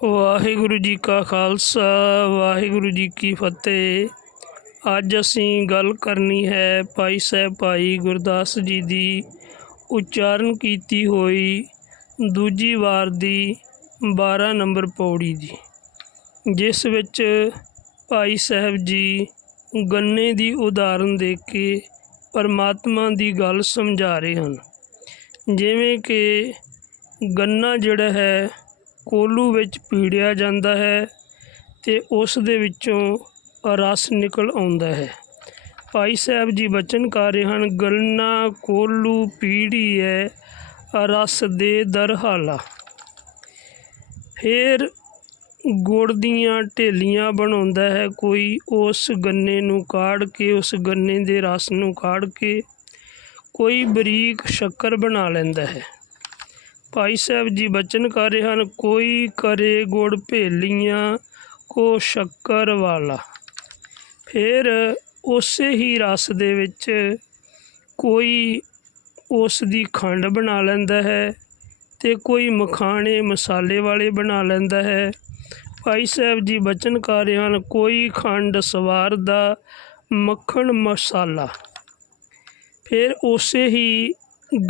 ਵਾਹਿਗੁਰੂ ਜੀ ਕਾ ਖਾਲਸਾ, ਵਾਹਿਗੁਰੂ ਜੀ ਕੀ ਫਤਿਹ। ਅੱਜ ਅਸੀਂ ਗੱਲ ਕਰਨੀ ਹੈ ਭਾਈ ਸਾਹਿਬ ਭਾਈ ਗੁਰਦਾਸ ਜੀ ਦੀ ਉਚਾਰਨ ਕੀਤੀ ਹੋਈ ਦੂਜੀ ਵਾਰ ਦੀ 12 ਨੰਬਰ ਪੌੜੀ ਦੀ, ਜਿਸ ਵਿੱਚ ਭਾਈ ਸਾਹਿਬ ਜੀ ਗੰਨੇ ਦੀ ਉਦਾਹਰਨ ਦੇ ਕੇ ਪਰਮਾਤਮਾ ਦੀ ਗੱਲ ਸਮਝਾ ਰਹੇ ਹਨ। ਜਿਵੇਂ ਕਿ ਗੰਨਾ ਜਿਹੜਾ ਹੈ ਕੋਲੂ ਵਿੱਚ ਪੀੜਿਆ ਜਾਂਦਾ ਹੈ ਤੇ ਉਸ ਦੇ ਵਿੱਚੋਂ ਰਸ ਨਿਕਲ ਆਉਂਦਾ ਹੈ। ਭਾਈ ਸਾਹਿਬ ਜੀ ਬਚਨ ਕਰ ਰਹੇ ਹਨ ਗੰਨਾ ਕੋਲੂ ਪੀੜੀ ਹੈ ਰਸ ਦੇ ਦਰਹਾਲਾ ਫਿਰ ਗੁੜ ਦੀਆਂ ਢੇਲੀਆਂ ਬਣਾਉਂਦਾ ਹੈ ਕੋਈ ਉਸ ਗੰਨੇ ਨੂੰ ਕਾੜ ਕੇ, ਉਸ ਗੰਨੇ ਦੇ ਰਸ ਨੂੰ ਕਾੜ ਕੇ, ਕੋਈ ਬਰੀਕ ਸ਼ੱਕਰ ਬਣਾ ਲੈਂਦਾ ਹੈ। ਭਾਈ ਸਾਹਿਬ ਜੀ ਬਚਨ ਕਰ ਰਹੇ ਹਨ, ਕੋਈ ਕਰੇ ਗੁੜ ਭੇਲੀਆਂ ਕੋ ਸ਼ੱਕਰ ਵਾਲਾ। ਫਿਰ ਉਸੇ ਹੀ ਰਸ ਦੇ ਵਿੱਚ ਕੋਈ ਉਸ ਦੀ ਖੰਡ ਬਣਾ ਲੈਂਦਾ ਹੈ ਤੇ ਕੋਈ ਮਖਾਣੇ ਮਸਾਲੇ ਵਾਲੇ ਬਣਾ ਲੈਂਦਾ ਹੈ। ਭਾਈ ਸਾਹਿਬ ਜੀ ਬਚਨ ਕਰ ਰਹੇ ਹਨ, ਕੋਈ ਖੰਡ ਸਵਾਰ ਦਾ ਮੱਖਣ ਮਸਾਲਾ। ਫਿਰ ਉਸੇ ਹੀ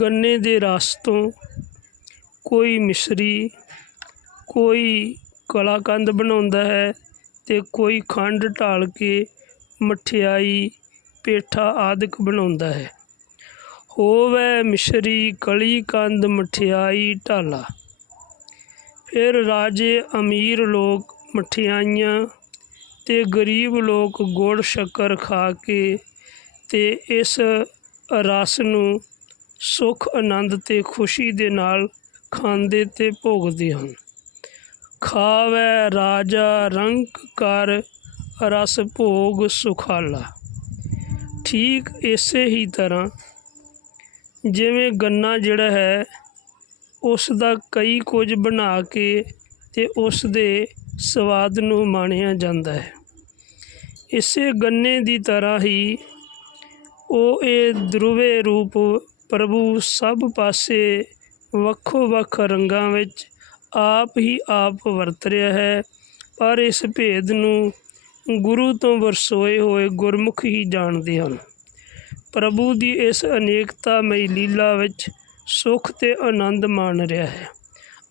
ਗੰਨੇ ਦੇ ਰਸ ਤੋਂ ਕੋਈ ਮਿਸ਼ਰੀ, ਕੋਈ ਕਲਾਕੰਦ ਬਣਾਉਂਦਾ ਹੈ ਅਤੇ ਕੋਈ ਖੰਡ ਢਾਲ ਕੇ ਮਠਿਆਈ, ਪੇਠਾ ਆਦਿਕ ਬਣਾਉਂਦਾ ਹੈ। ਹੋਵੇ ਮਿਸ਼ਰੀ ਕਲੀ ਕੰਦ ਮਠਿਆਈ ਢਾਲਾ। ਫਿਰ ਰਾਜੇ ਅਮੀਰ ਲੋਕ ਮਠਿਆਈਆਂ ਤੇ ਗਰੀਬ ਲੋਕ ਗੁੜ ਸ਼ੱਕਰ ਖਾ ਕੇ ਤੇ ਇਸ ਰਸ ਨੂੰ ਸੁਖ ਆਨੰਦ ਤੇ ਖੁਸ਼ੀ ਦੇ ਨਾਲ ਖਾਂਦੇ ਤੇ ਭੋਗਦੇ ਹਨ। ਖਾਵੇ ਰਾਜਾ ਰੰਗ ਕਰ ਰਸ ਭੋਗ ਸੁਖਾਲਾ। ਠੀਕ ਇਸੇ ਹੀ ਤਰ੍ਹਾਂ ਜਿਵੇਂ ਗੰਨਾ ਜਿਹੜਾ ਹੈ ਉਸ ਦਾ ਕਈ ਕੁਝ ਬਣਾ ਕੇ ਤੇ ਉਸ ਦੇ ਸਵਾਦ ਨੂੰ ਮਾਣਿਆ ਜਾਂਦਾ ਹੈ। ਇਸੇ ਗੰਨੇ ਦੀ ਤਰ੍ਹਾਂ ਹੀ ਉਹ ਇਹ ਧਰੁਵੇ ਰੂਪ ਪ੍ਰਭੂ ਸਭ ਪਾਸੇ ਵੱਖੋ ਵੱਖ ਰੰਗਾਂ ਵਿੱਚ ਆਪ ਹੀ ਆਪ ਵਰਤ ਰਿਹਾ ਹੈ। ਪਰ ਇਸ ਭੇਦ ਨੂੰ ਗੁਰੂ ਤੋਂ ਵਰਸੋਏ ਹੋਏ ਗੁਰਮੁਖ ਹੀ ਜਾਣਦੇ ਹਨ। ਪ੍ਰਭੂ ਦੀ ਇਸ ਅਨੇਕਤਾ ਮਈ ਲੀਲਾ ਵਿੱਚ ਸੁਖ ਤੇ ਆਨੰਦ ਮਾਣ ਰਿਹਾ ਹੈ।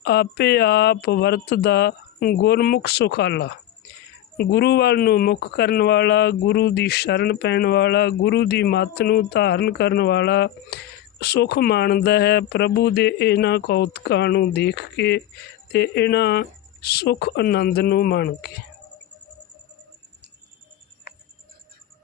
ਆਪੇ ਆਪ ਵਰਤਦਾ ਗੁਰਮੁਖ ਸੁਖਾਲਾ। ਗੁਰੂ ਵੱਲ ਨੂੰ ਮੁਖ ਕਰਨ ਵਾਲਾ, ਗੁਰੂ ਦੀ ਸ਼ਰਨ ਪੈਣ ਵਾਲਾ, ਗੁਰੂ ਦੀ ਮੱਤ ਨੂੰ ਧਾਰਨ ਕਰਨ ਵਾਲਾ ਸੁਖ ਮਾਣਦਾ ਹੈ। ਪ੍ਰਭੂ ਦੇ ਇਹਨਾਂ ਕੌਤਕਾਂ ਨੂੰ ਦੇਖ ਕੇ ਅਤੇ ਇਹਨਾਂ ਸੁਖ ਆਨੰਦ ਨੂੰ ਮਾਣ ਕੇ।